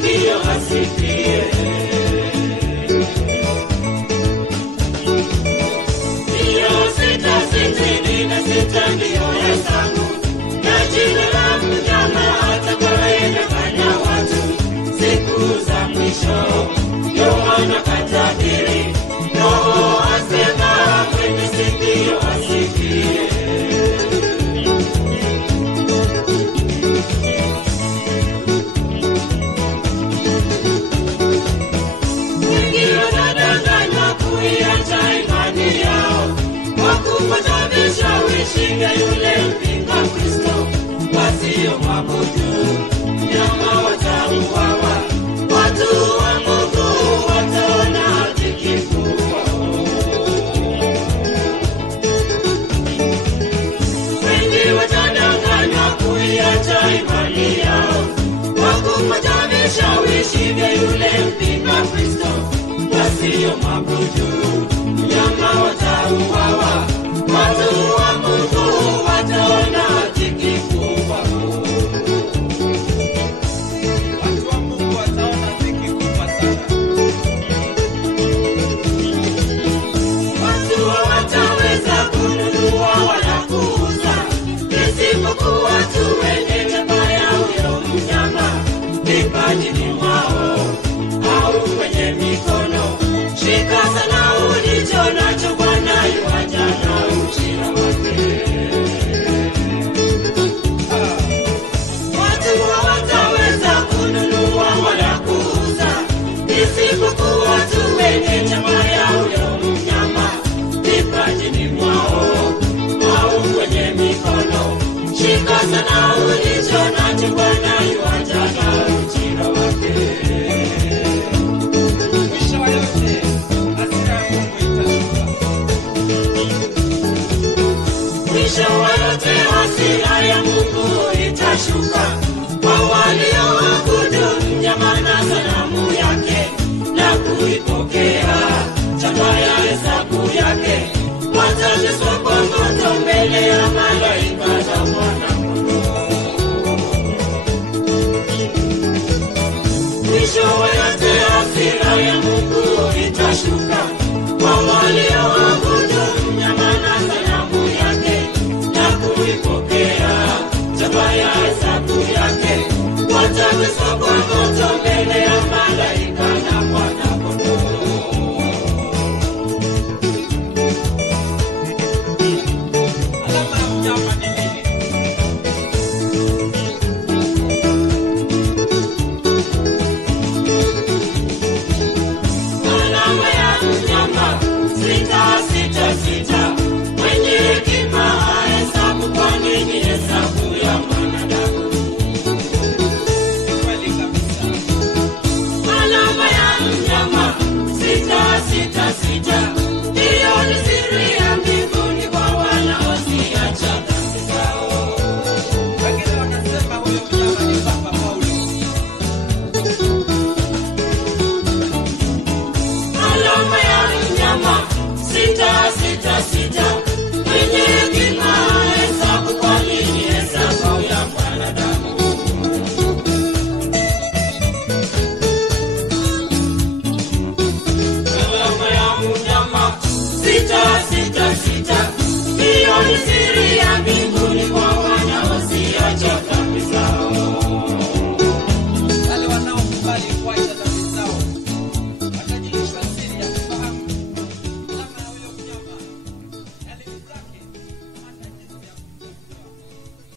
sikio asikie. Ndiyo sita sitini na sita ndiyo hesabu ya jina la mnyama atakayedanganya watu siku za mwisho. Yohana katabiri, Roho asema mwenye sikio asikie. Wengi wanadanganywa kuiacha imani yao kwa kufuata vishawishi vya yule mpinga Kristo. Wasiomwabudu mnyama watauawa, watu wa Mungu wataona dhiki kubwa. Wengi watadanganywa kuiacha imani yao kwa kufuata vishawishi vya yule mpinga Kristo. Wasiomwabudu mnyama watauawa, watu wa Mungu wataona dhiki kubwa. Watu wa Mungu wataona dhiki kubwa sana. Watu hawataweza kununua wala kuuza isipokuwa tu wenye chapa ya huyo mnyama vipajini mwao au kwenye mikono. Shika sana ulicho nacho, Bwana yuaja na ujira wake. Watu hawataweza kununua wala kuuza isipokuwa tu wenye chapa ya huyo mnyama vipajini mwao au kwenye mikono. Shika sana ulicho nacho, Bwana yuaja na ujira wake. Mwisho wa yote, hasira ya Mungu itashuka. Mwisho wa yote hasira ya Mungu itashuka kwa walioabudu mnyama na sanamu yake na kuipokea chapa ya hesabu yake. Watateswa kwa moto mbele ya malaika za Mwana-Kondoo. Mwisho wa yote hasira ya Mungu itashuka kwa walioabudu mnyama na sanamu yake na kuipokea chapa ya hesabu yake. Watateswa kwa moto mbele ya malaika na Mwana-Kondoo. Alama ya mnyama ni nini? Alama ya mnyama 666. Mwenye hekima ahesabu, kwa nini hesabu ya mwanadamu? Kweli kabisa. Alama ya mnyama 666. Hiyo ni siri ya mbinguni kwa wanaoziacha dhambi zao. Wengine wanasema huyo mnyama ni Papa Paulo. Alama ya mnyama 666. Mwenye hekima ahesabu, kwa nini hesabu ya mwanadamu? Alama ya mnyama 666. Hiyo ni siri